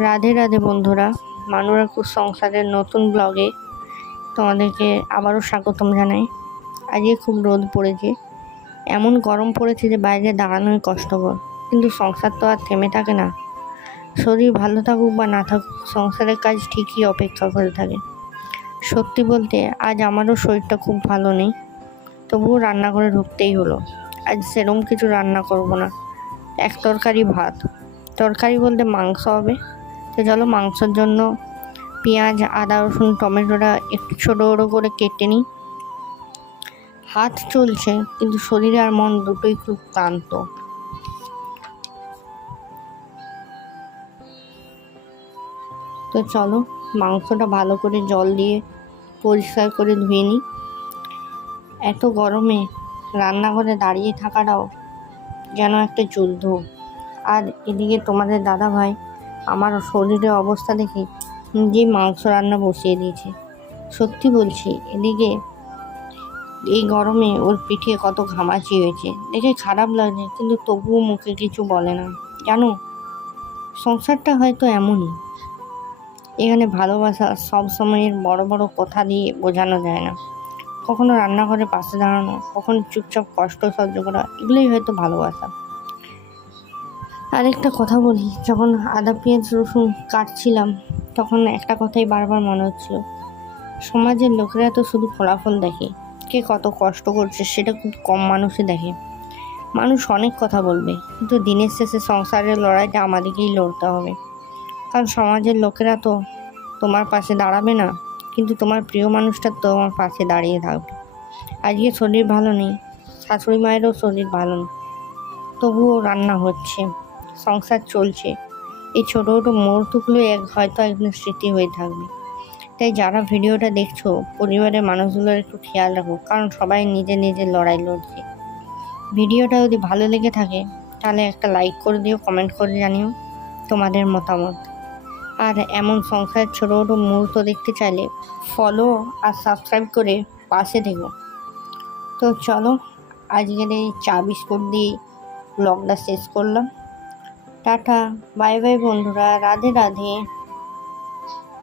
রাধে রাধে বন্ধুরা, মানুরাকুর সংসারের নতুন ব্লগে তোমাদেরকে আবারও স্বাগতম জানাই। আজকে খুব রোদ পড়েছে, এমন গরম পড়েছে যে বাইরে দাঁড়ানোই কষ্টকর। কিন্তু সংসার তো আর থেমে থাকে না। শরীর ভালো থাকুক বা না থাকুক, সংসারের কাজ ঠিকই অপেক্ষা করে থাকে। সত্যি বলতে আজ আমারও শরীরটা খুব ভালো নেই, তবুও রান্নাঘরে ঢুকতেই হলো। আজ সেরম কিছু রান্না করব না, এক তরকারি ভাত। তরকারি বলতে মাংস হবে। তো চলো মাংসের জন্য পেঁয়াজ, আদা, রসুন, টমেটোটা একটু ছোটো ছোটো করে কেটে নিই। হাত চলছে, কিন্তু শরীর আর মন দুটোই খুব ক্লান্ত। তো চলো মাংসটা ভালো করে জল দিয়ে পরিষ্কার করে ধুয়ে নিই। এত গরমে রান্নাঘরে দাঁড়িয়ে থাকাটাও যেন একটা যুদ্ধ। আর এদিকে তোমাদের দাদা ভাই আমার শরীরের অবস্থা দেখে নিজেই মাংস রান্না বসিয়ে দিয়েছে। সত্যি বলছি, এদিকে এই গরমে ওর পিঠে কত ঘামাচি হয়েছে, দেখে খারাপ লাগছে, কিন্তু তবুও মুখে কিছু বলে না। জানো, সংসারটা হয়তো এমনই, এখানে ভালোবাসা সব সময়ের বড় বড় কথা দিয়ে বোঝানো যায় না। কখনো রান্নাঘরে পাশে দাঁড়ানো, কখনো চুপচাপ কষ্ট সহ্য করা, এগুলোই হয়তো ভালোবাসা। আরেকটা কথা বলি, যখন আদা পেঁয়াজ রসুন কাটছিলাম তখন একটা কথাই বারবার মনে হচ্ছিল, সমাজের লোকেরা তো শুধু ফলাফল দেখে, কে কত কষ্ট করছে সেটা খুব কম মানুষই দেখে। মানুষ অনেক কথা বলবে, কিন্তু দিনের শেষে সংসারের লড়াইটা আমাদেরকেই লড়তে হবে। কারণ সমাজের লোকেরা তো তোমার পাশে দাঁড়াবে না, কিন্তু তোমার প্রিয় মানুষটা তোমার পাশে দাঁড়িয়ে থাকবে। আজকে শরীর ভালো নেই, শাশুড়ি মায়েরও শরীর ভালো নেই, তবুও রান্না হচ্ছে, সংসার চলছে। এই ছোটো ছোটো মুহূর্তগুলো হয়তো একদিন স্মৃতি হয়ে থাকবে। তাই যারা ভিডিওটা দেখছো, পরিবারের মানুষগুলোর একটু খেয়াল রাখো, কারণ সবাই নিজের নিজের লড়াই লড়ছে। ভিডিওটা যদি ভালো লেগে থাকে তাহলে একটা লাইক করে দিও, কমেন্ট করে জানিও তোমাদের মতামত। আর এমন সংসারের ছোটো ছোটো মুহূর্ত দেখতে চাইলে ফলো আর সাবস্ক্রাইব করে পাশে থেকো। তো চলো আজকের এই চা বিস্কুট দিয়ে ব্লগটা শেষ করলাম। টাটা, বাই বাই বন্ধুরা, রাধে রাধে।